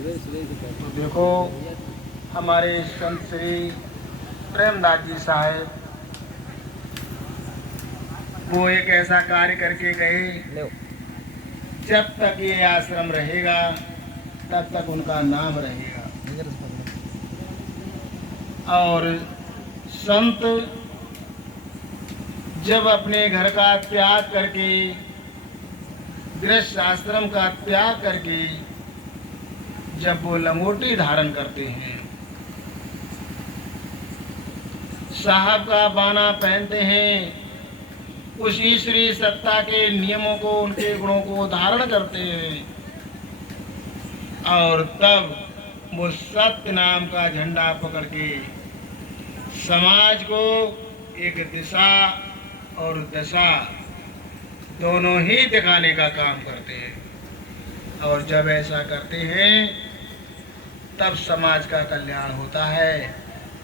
तो देखो हमारे संत श्री प्रेमदास जी साहब वो एक ऐसा कार्य करके गए, जब तक ये आश्रम रहेगा तब तक उनका नाम रहेगा। और संत जब अपने घर का त्याग करके, गृहस्थ आश्रम का त्याग करके जब वो लंगोटी धारण करते हैं, साहब का बाना पहनते हैं, उस ईश्वरीय सत्ता के नियमों को, उनके गुणों को धारण करते हैं, और तब वो सत्य नाम का झंडा पकड़ के समाज को एक दिशा और दशा दोनों ही दिखाने का काम करते हैं। और जब ऐसा करते हैं तब समाज का कल्याण होता है,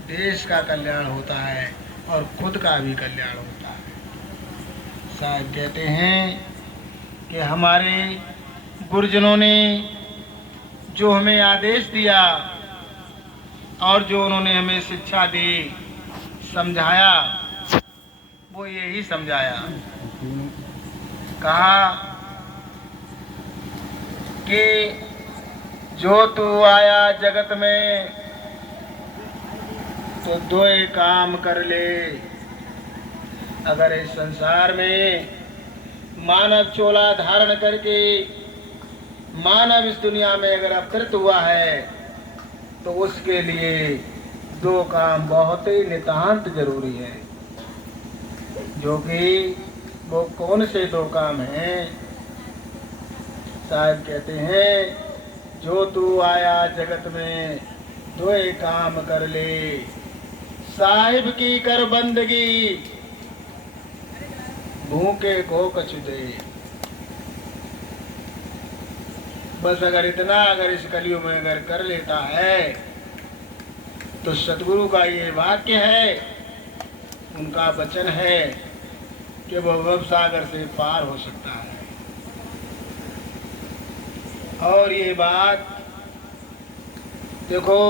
देश का कल्याण होता है और खुद का भी कल्याण होता है। साहब कहते हैं कि हमारे गुरुजनों ने जो हमें आदेश दिया और जो उन्होंने हमें शिक्षा दी, समझाया, वो यही समझाया। कहा कि जो तू आया जगत में तो दो काम कर ले। अगर इस संसार में मानव चोला धारण करके मानव इस दुनिया में अगर अवतरित हुआ है तो उसके लिए दो काम बहुत ही नितांत जरूरी है। जो कि वो कौन से दो काम हैं? साहब कहते हैं, जो तू आया जगत में दो काम कर ले। साहिब की कर बंदगी, भूखे को कछु दे। बस अगर इतना अगर इस कलियुग में अगर कर लेता है तो सतगुरु का ये वाक्य है, उनका वचन है कि वो भव सागर से पार हो सकता है। और ये बात देखो,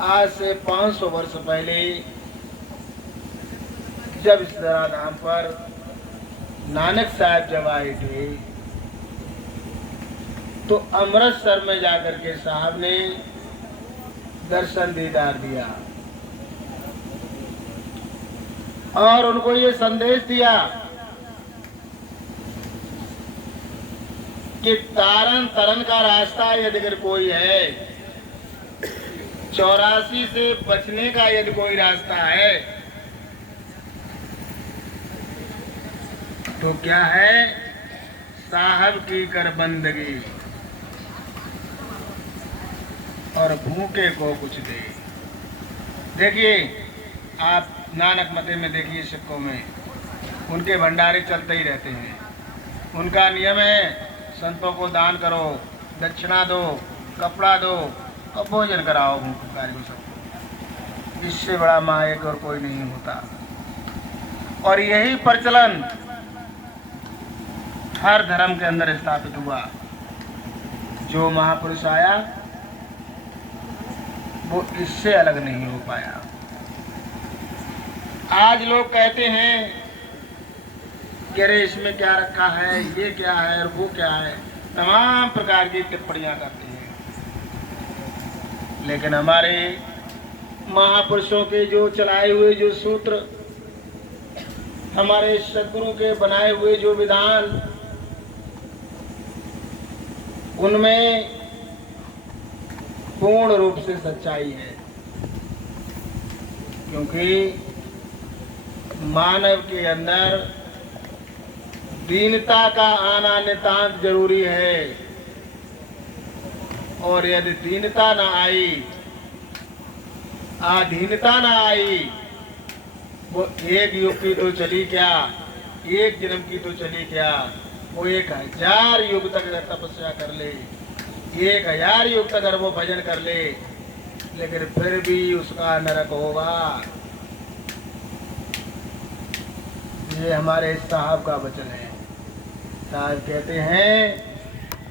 आज से 500 वर्ष पहले जब इस धराधाम पर नानक साहब जब आए थे तो अमृतसर में जाकर के साहब ने दर्शन दीदार दिया और उनको ये संदेश दिया कि तारन तरन का रास्ता यदि अगर कोई है, 84 से बचने का यदि कोई रास्ता है तो क्या है? साहब की कर बंदगी और भूखे को कुछ दे। देखिए आप नानक मते में देखिए, सिक्कों में उनके भंडारे चलते ही रहते हैं। उनका नियम है, संतों को दान करो, दक्षिणा दो, कपड़ा दो और भोजन कराओ भूखे को सबको। इससे बड़ा मायक और कोई नहीं होता। और यही प्रचलन हर धर्म के अंदर स्थापित हुआ। जो महापुरुष आया वो इससे अलग नहीं हो पाया। आज लोग कहते हैं कि अरे इसमें क्या रखा है, ये क्या है और वो क्या है, तमाम प्रकार की टिप्पणियां करते हैं। लेकिन हमारे महापुरुषों के जो चलाए हुए जो सूत्र, हमारे सद्गुरु के बनाए हुए जो विधान, उनमें पूर्ण रूप से सच्चाई है। क्योंकि मानव के अंदर दीनता का आना नितांत जरूरी है। और यदि दीनता ना आई, आधीनता ना आई, वो एक युग की तो चली क्या, एक जन्म की तो चली क्या, वो 1000 युग तक अगर तपस्या कर ले, 1000 युग तक अगर वो भजन कर ले, लेकिन फिर भी उसका नरक होगा। ये हमारे साहब का वचन है। साहब कहते हैं,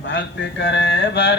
भक्त करे भर